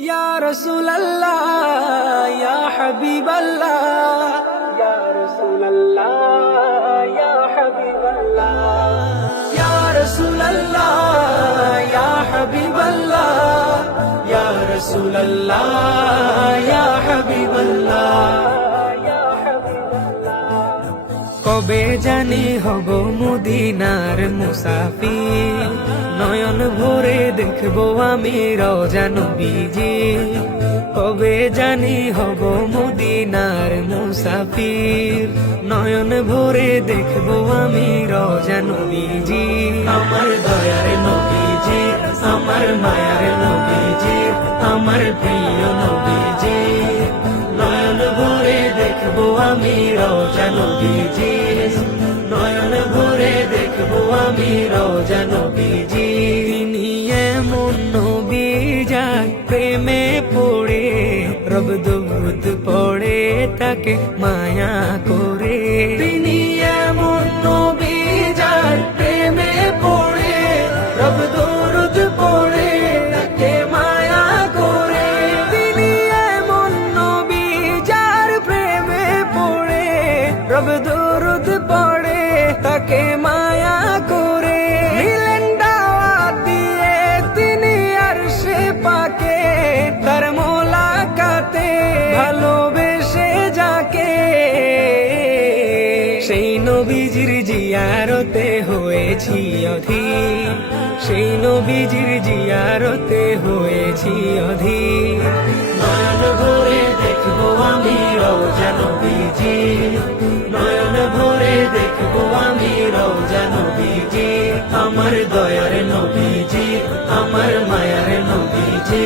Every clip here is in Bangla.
ইয়া রাসূলুল্লাহ ইয়া হাবিবাল্লাহ, ইয়া রাসূলুল্লাহ ইয়া হাবিবাল্লাহ, ইয়া রাসূলুল্লাহ ইয়া হাবিবাল্লাহ, ইয়া রাসূলুল্লাহ ইয়া হাবিবাল্লাহ, ইয়া হাবিবাল্লাহ। কবে জানি হব মদিনার মুসাফির, নয়ন ভরে দেখবো আমি রওজা নবীজি। কবে জানি হব মদিনার মুসাফির, নয়ন ভরে দেখবো আমি রওজা নবীজি। আমার দয়ার নবীজি, আমার মায়ার নবীজি, আমার প্রিয় নবীজি। নয়ন ভরে দেখবো আমি রওজা নবীজি, নয়ন ভরে দেখবো আমি রওজা নবীজি। তিনি এমন নবী যার প্রেমে পড়ে রব দরুদ পড়ে তাকে মায়া করে। তিনি এমন নবী যার প্রেমে পড়ে রব দরুদ পড়ে তাকে মায়া করে। তিনি এমন নবী যার প্রেমে পড়ে রব দরুদ পড়ে তাকে মায়া করে। নিলেন দাওয়াত দিয়ে তিনি আরশে পাকে, তার মোলাকাতে ভালোবেসে যাকে। সেই নবীজির জিয়ারতে হয়েছি অধীর, সেই নবীজির জিয়ারতে হয়েছি অধীর। নয়ন ভরে দেখবো আমি রওজা নবীজি, নয়ন ভরে দেখবো আমি রওজা নবীজি। আমার দয়ার নবীজি, আমার মায়ার নবীজি,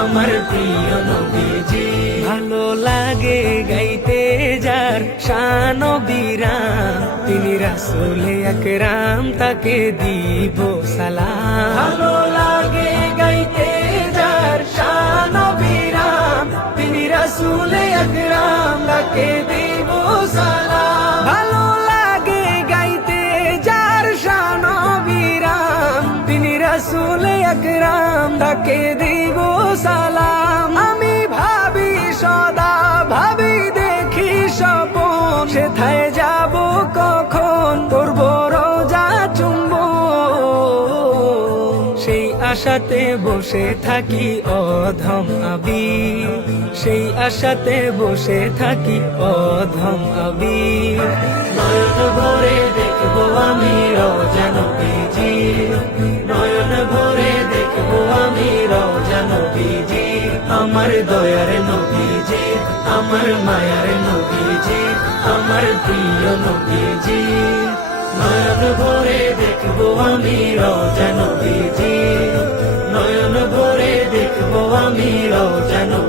আমার প্রিয় নবীজি। ভালো লাগে গাইতে যার শান বিরাম, তিনি রাসূলে আকরাম তাকে দিব সালাম। ভালো লাগে গাইতে যার শান বিরাম, তিনি রাসূলে আকরাম তাকে দিব সালাম। ভালো লাগে গাইতে যার শান বিরাম, তিনি রাসূলে আকরাম তাকে দিব সালাম। আমি ভাবি সদা ভাবি দেখি স্বপন, সেথায় যাব কখন করব রওজা চুম্বন। সেই আশাতে বসে থাকি অধম আবি, সেই আশাতে বসে থাকি অধম আবি। নয়ন ভরে দেখবো আমি রওজা নবীজি, নয়ন ভরে দেখবো আমি রওজা নবীজি। আমার দয়ার নবীজি, আমার মায়ার নবীজি, আমার প্রিয় নবীজি। নয়ন ভরে দেখবো আমি রওজা নবীজি, নয়ন ভরে দেখবো আমি রওজা নবীজি।